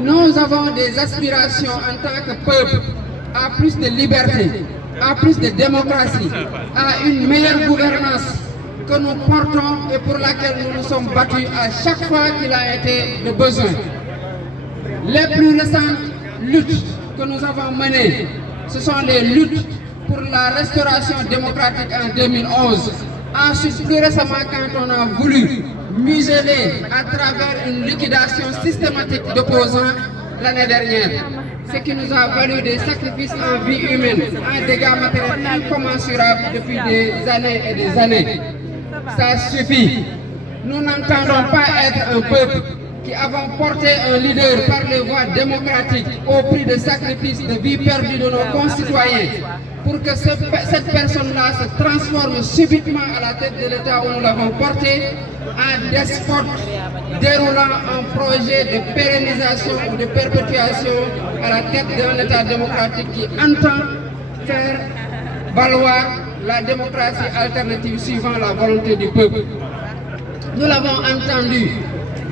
Nous avons des aspirations en tant que peuple à plus de liberté, à plus de démocratie, à une meilleure gouvernance que nous portons et pour laquelle nous nous sommes battus à chaque fois qu'il a été de besoin. Les plus récentes luttes que nous avons menées, ce sont les luttes pour la restauration démocratique en 2011. Ensuite, plus récemment, quand on a voulu museler à travers une liquidation systématique d'opposants l'année dernière, ce qui nous a valu des sacrifices en vie humaine, un dégât matériel incommensurable depuis des années et des années. Ça suffit. Nous n'entendons pas être un peuple qui avons porté un leader par les voies démocratiques au prix de sacrifices de vie perdue de nos concitoyens pour que cette personne-là se transforme subitement à la tête de l'État où nous l'avons porté en despote déroulant un projet de pérennisation ou de perpétuation à la tête d'un État démocratique qui entend faire valoir la démocratie alternative suivant la volonté du peuple. Nous l'avons entendu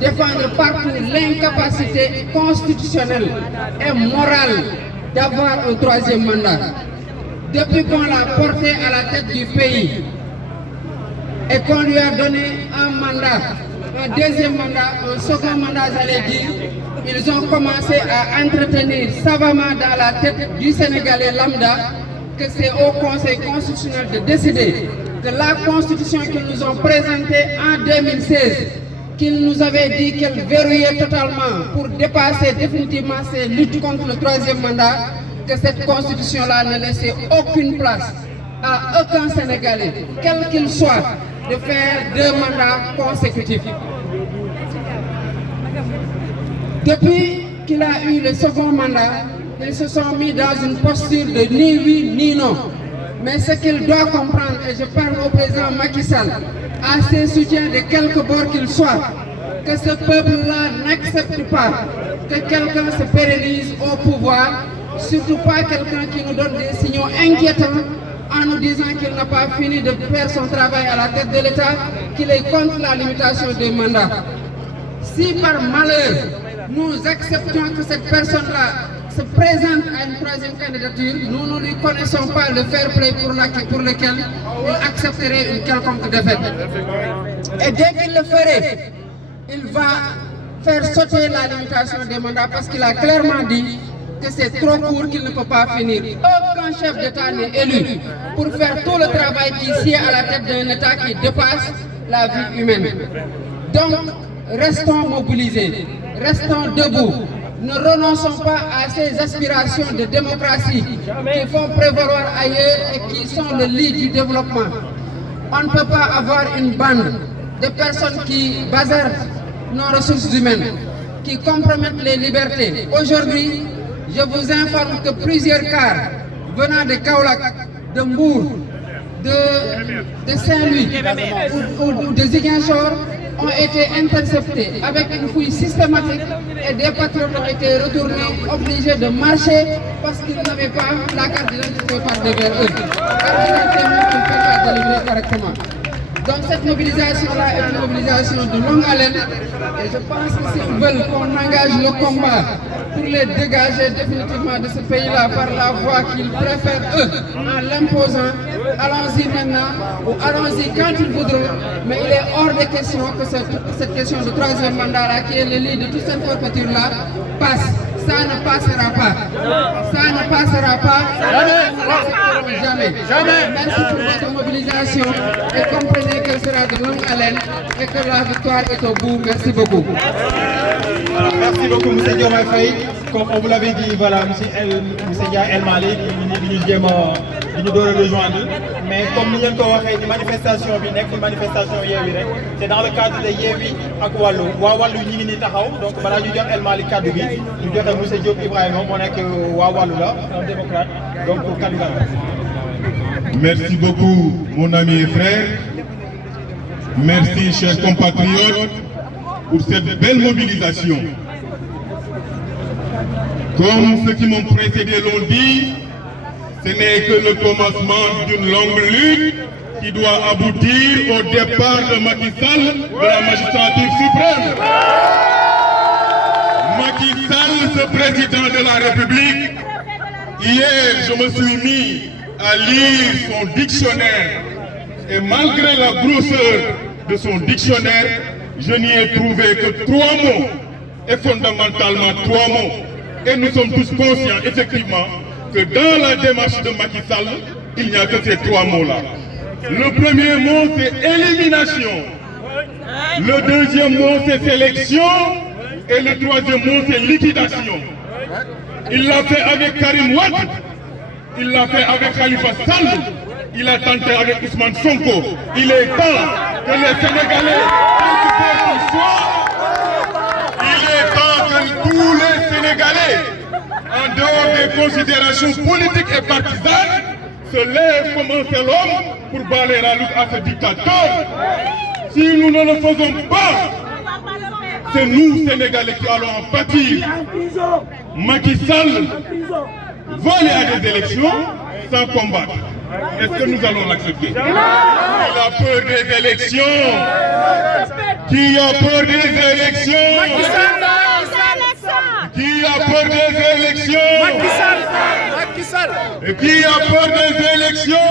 défendre partout l'incapacité constitutionnelle et morale d'avoir un troisième mandat. Depuis qu'on l'a porté à la tête du pays et qu'on lui a donné un mandat, un deuxième mandat, un second mandat, j'allais dire, ils ont commencé à entretenir savamment dans la tête du Sénégalais lambda que c'est au Conseil constitutionnel de décider que la constitution qu'ils nous ont présentée en 2016, qu'ils nous avaient dit qu'elle verrouillait totalement pour dépasser définitivement ces luttes contre le troisième mandat, que cette constitution-là ne laissait aucune place à aucun Sénégalais, quel qu'il soit, de faire 2 mandats consécutifs. Depuis qu'il a eu le second mandat, ils se sont mis dans une posture de ni oui ni non. Mais ce qu'il doit comprendre, et je parle au président Macky Sall, à ses soutiens de quelque bord qu'il soit, que ce peuple-là n'accepte pas que quelqu'un se pérennise au pouvoir, surtout pas quelqu'un qui nous donne des signaux inquiétants en nous disant qu'il n'a pas fini de faire son travail à la tête de l'État, qu'il est contre la limitation des mandats. Si par malheur, nous acceptons que cette personne-là se présente à une troisième candidature, nous ne lui connaissons pas le fair play pour lequel il accepterait une quelconque défaite. Et dès qu'il le ferait, il va faire sauter la limitation des mandats parce qu'il a clairement dit que c'est trop court qu'il ne peut pas finir. Aucun chef d'État n'est élu pour faire tout le travail qui sied à la tête d'un État qui dépasse la vie humaine. Donc, restons mobilisés, restons debout. Ne renonçons pas à ces aspirations de démocratie qui font prévaloir ailleurs et qui sont le lit du développement. On ne peut pas avoir une bande de personnes qui bazardent nos ressources humaines, qui compromettent les libertés. Aujourd'hui, je vous informe que plusieurs cars venant de Kaolack, de Mbour, de Saint-Louis ou de Ziguinchor ont été interceptés avec une fouille systématique et des patriotes ont été retournés, obligés de marcher parce qu'ils n'avaient pas la carte d'identité par devers eux. Carte d'identité même qu'ils ne peuvent pas délivrer correctement. Donc cette mobilisation-là est une mobilisation de longue haleine et je pense que s'ils veulent qu'on engage le combat pour les dégager définitivement de ce pays-là par la voie qu'ils préfèrent eux, en l'imposant, allons-y maintenant ou allons-y quand ils voudront, mais il est hors de question que cette question de troisième mandat-là, qui est le lit de toute cette forfaiture-là, passe. Ça ne passera pas. Ça ne passera pas. Jamais. Jamais. Merci pour votre mobilisation et comprenez qu'elle sera de longue haleine et que la victoire est au bout. Merci beaucoup. Voilà, merci beaucoup, M. Diomaye Faye. Comme on vous l'avait dit, voilà, M. Dia El Malick, nous devons rejoindre. Mais comme nous avons dit, la manifestation, manifestation Yewwi rek, c'est dans le cadre de Yewwi ak Wallu. Waa Wallu ñi ngi ni taxaw, donc balaa ñu jox El Malick kaddu bi, ñu joxe monsieur Diop Ibrahima moo nekk waa Wallu la, un démocrate. Donc kaddu la. Merci beaucoup, mon ami et frère. Merci, chers compatriotes, pour cette belle mobilisation. Comme ceux qui m'ont précédé l'ont dit, ce n'est que le commencement d'une longue lutte qui doit aboutir au départ de Macky Sall de la magistrature suprême. Macky Sall, ce président de la République, hier je me suis mis à lire son dictionnaire et malgré la grosseur de son dictionnaire, je n'y ai trouvé que 3 mots et fondamentalement 3 mots. Et nous sommes tous conscients effectivement que dans la démarche de Macky Sall, il n'y a que ces 3 mots-là. Le premier mot c'est élimination, le deuxième mot c'est sélection et le troisième mot c'est liquidation. Il l'a fait avec Karim Wade, il l'a fait avec Khalifa Sall, il a tenté avec Ousmane Sonko. Il est temps que les Sénégalais il est temps que tous les Sénégalais, en dehors des considérations politiques et partisanes, se lèvent comme un seul homme pour balayer la lutte à ce dictateur. Si nous ne le faisons pas, c'est nous Sénégalais qui allons en pâtir. Macky Sall va aller à des élections sans combattre. Est-ce que nous allons l'accepter? Il a peur des élections. Qui a peur des élections? Qui a peur des élections? Et qui a peur des élections?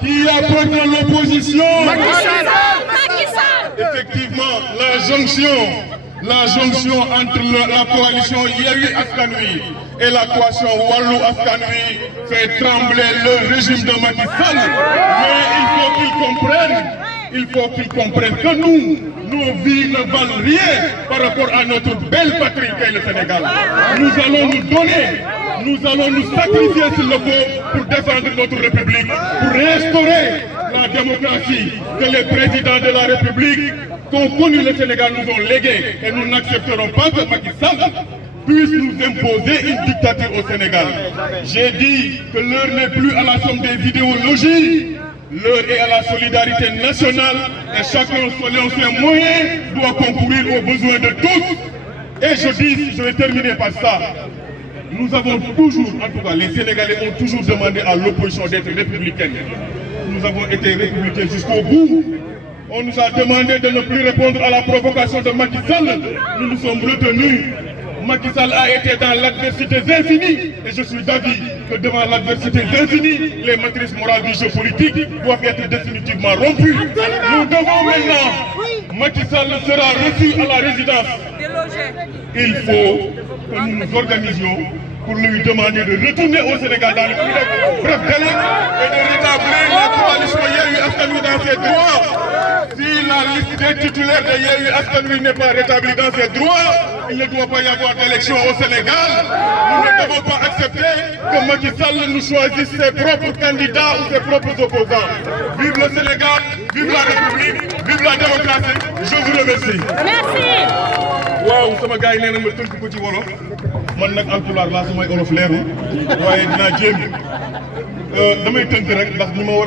Qui a peur de l'opposition? Effectivement, la jonction entre la coalition Yewwi Askan Wi et la coalition Wallu Askan Wi fait trembler le régime de Macky Sall. Mais il faut qu'ils comprennent que nous, nos vies ne valent rien par rapport à notre belle patrie qu'est le Sénégal. Nous allons nous donner, nous allons nous sacrifier s'il le faut pour défendre notre République, pour restaurer la démocratie que les présidents de la République qu'ont connu le Sénégal nous ont légué, et nous n'accepterons pas que Macky Sall puisse nous imposer une dictature au Sénégal. J'ai dit que l'heure n'est plus à la somme des idéologies, l'heure est à la solidarité nationale et chacun selon ses moyens doit concourir aux besoins de tous. Et je vais terminer par ça. Nous avons toujours, en tout cas les Sénégalais ont toujours demandé à l'opposition d'être républicaine. Nous avons été républicains jusqu'au bout. On nous a demandé de ne plus répondre à la provocation de Macky Sall. Nous nous sommes retenus. Macky Sall a été dans l'adversité infinie et je suis d'avis que devant l'adversité infinie, les matrices morales du jeu politique doivent être définitivement rompues. Nous devons maintenant, Macky Sall sera reçu à la résidence. Il faut que nous nous organisions pour lui demander de retourner au Sénégal dans le plus bref délai et de rétablir la coalition Yewwi Askan Wi dans ses droits. Si la liste des titulaires de Yewwi Askan Wi n'est pas rétablie dans ses droits, il ne doit pas y avoir d'élection au Sénégal. Nous ne devons pas accepter que Macky Sall nous choisisse ses propres candidats ou ses propres opposants. Vive le Sénégal, vive la République, vive la démocratie. Je vous remercie. Merci. Waaw sama gars yi nee na ma tënk ko ci wolof man nag alpulaar laa samay olof leeru waaye dinaa jéem damay tënk rek ndax li ma war